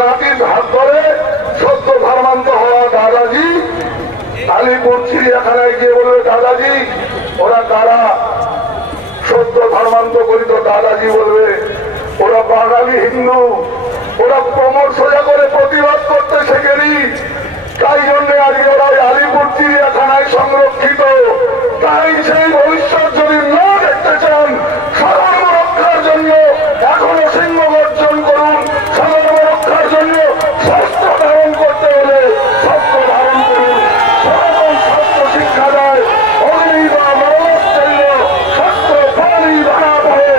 নাতির হাত ধরে সত্য ধর্মান্ত হওয়া দাদাজি। আলিপুর চিড়িয়াখানায় গিয়ে বলবে, দাদাজি, ওরা তারা সত্য ধর্মান্ত করিত দাদাজি বলবে, ওরা বাঙালি, হিন্দু। ওরা কোমর সোজা করে প্রতিবাদ করতে শেখেনি। তাই জন্য আজকে ওরা ওই আলিপুর চিড়িয়াখানায় সংরক্ষিত তাই সেই ভবিষ্যৎ যদি না দেখতে চান সাধারণ রক্ষার জন্য এখনও সিংহ গর্জন করুন সাধারণ রক্ষার জন্য স্বাস্থ্য ধারণ করতে হলে স্বাস্থ্য ধারণ করুন সনাতন স্বাস্থ্য শিক্ষা দেয় অগ্নি বা মরণাশ্চর্য স্বাস্থ্য পানি ভাড়া পড়ে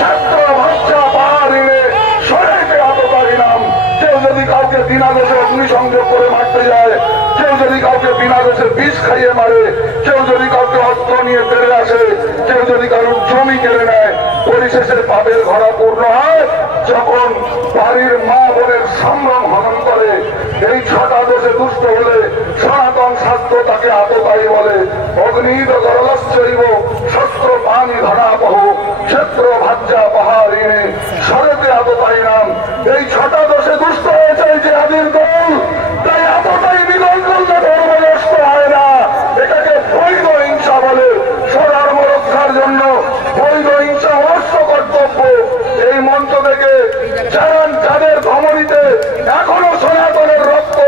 ছাত্র বাচ্চা পাহাড়িনে সরাইতে আততারি নাম কেউ যদি কাউকে বিনা দোষে অগ্নিসংযোগ করে মারতে যায়, কেউ যদি কাউকে বিনা দোষে বিষ খাইয়ে মারে, কেউ যদি কাউকে অস্ত্র নিয়ে ফেরে আসে, কেউ যদি কারোর জমি কেড়ে নেয়, পরিশেষে পাপের ঘরা পূর্ণ হয়। যখন বাড়ির মা বোনের সম্ভ্রম হনন করে, এই ছটা দোষে দুষ্ট হলে সনাতন শাস্ত্র তাকে আততায়ী বলে। অগ্নিদ গরলশ্চৈব শস্ত্র পানি ধনাপহ ক্ষেত্র ভাজ্যা পাহাড়িনে সরেতে আততায়ী নাম। এই যারা যাদের ধমনীতে এখনও সনাতনের রক্ত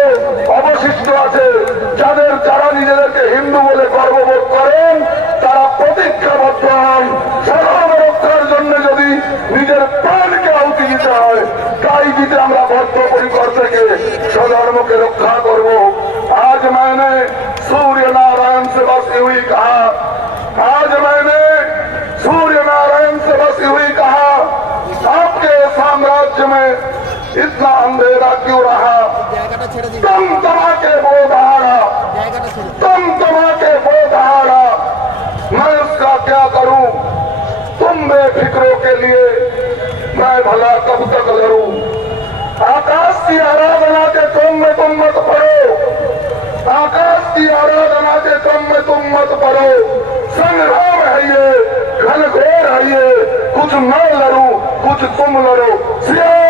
অবশিষ্ট আছে, যাদের যারা নিজেদেরকে হিন্দু বলে গর্ববোধ করেন, তারা প্রতিজ্ঞাবদ্ধ হন। সাধারণ রক্ষার জন্য যদি নিজের প্রাণকে আউটি দিতে হয়, তাই দিতে আমরা বদ্ধ পরিকর থেকে স্বধর্মকে রক্ষা করব राज्य में इतना अंधेरा क्यों रहा? तुम तमा के बोध हारा। तुम तमा के बोध हारा। मैं उसका क्या करूँ? तुम बेफिक्रों के लिए मैं भला कब तक लड़ू? आकाश की आराधना के क्रम में तुम मत पढ़ो आकाश की आराधना के क्रम में तुम मत पढ़ो संग्राम है ये, घनघोर है ये, कुछ न মূলরে শ্রী